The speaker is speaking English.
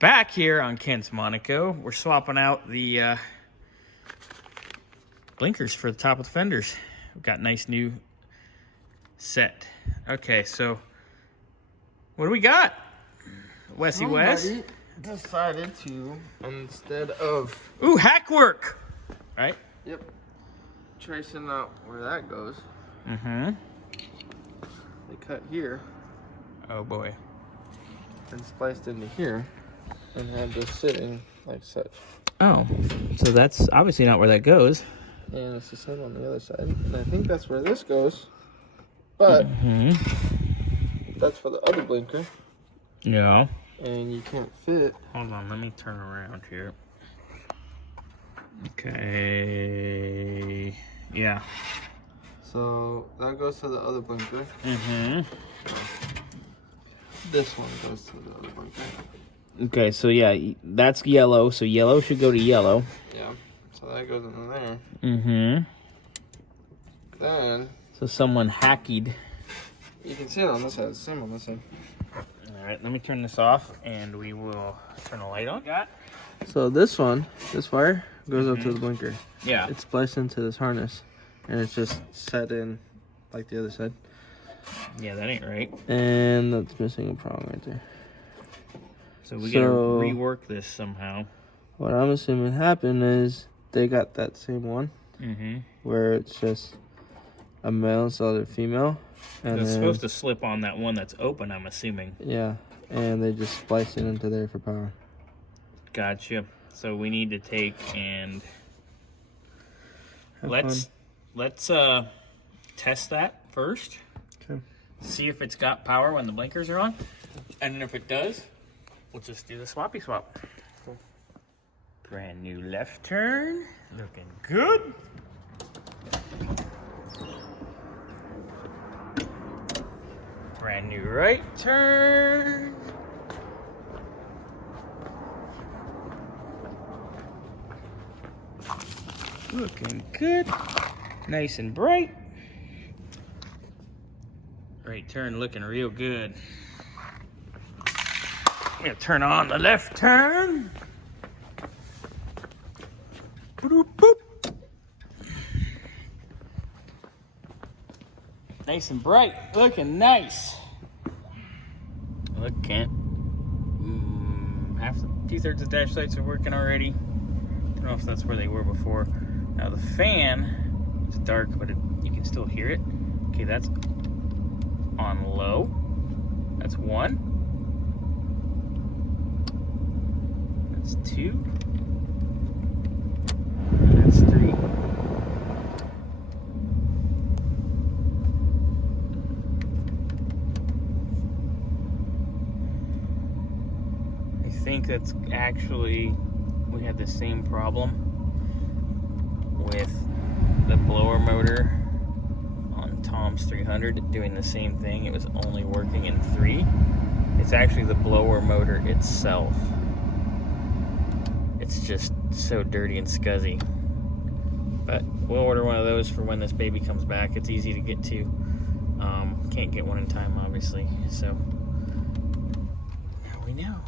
back here on Kent's Monaco. We're swapping out the blinkers for the top of the fenders. We've got nice new set. Okay, so what do we got? Wesy Wes decided to, instead of... Ooh, Hackwork! Right? Yep. Tracing out where that goes. Mm-hmm. They cut here. Oh boy. And spliced into here. And had this sitting like such. Oh, so that's obviously not where that goes. And it's the same on the other side. And I think that's where this goes. But that's for the other blinker. Yeah. And you can't fit. Hold on, let me turn around here. Okay. Yeah. So that goes to the other blinker. Mm-hmm. This one goes to the other blinker. Okay, so yeah, that's yellow. So yellow should go to yellow. Yeah. So that goes into there. Mm-hmm. Then. So someone hacked. You can see it on this side. It's the same on this side. All right, let me turn this off, and we will turn the light on. So this one, this wire, goes up to the blinker. Yeah. It's spliced into this harness, and it's just set in like the other side. Yeah, that ain't right. And that's missing a prong right there. So we gotta rework this somehow. What I'm assuming happened is they got that same one, where it's just a male instead of a female. And it's supposed to slip on that one that's open, I'm assuming. Yeah, and they just spliced it into there for power. Gotcha. So we need to take and let's test that first. Okay. See if it's got power when the blinkers are on, and then if it does, we'll just do the swappy swap. Cool. Brand new left turn, looking good. Brand new right turn. Looking good. Nice and bright. Right turn looking real good. I'm gonna turn on the left turn. Boop, boop. Nice and bright, looking nice. Look, Kent. Two-thirds of the dash lights are working already. Don't know if that's where they were before. Now the fan, it's dark, but you can still hear it. Okay, that's on low. That's one. That's two. That's three. I think that's actually, we had the same problem with the blower motor on Tom's 300 doing the same thing. It was only working in 3. It's actually the blower motor itself. It's just so dirty and scuzzy. But we'll order one of those for when this baby comes back. It's easy to get to. Can't get one in time, obviously. So now we know.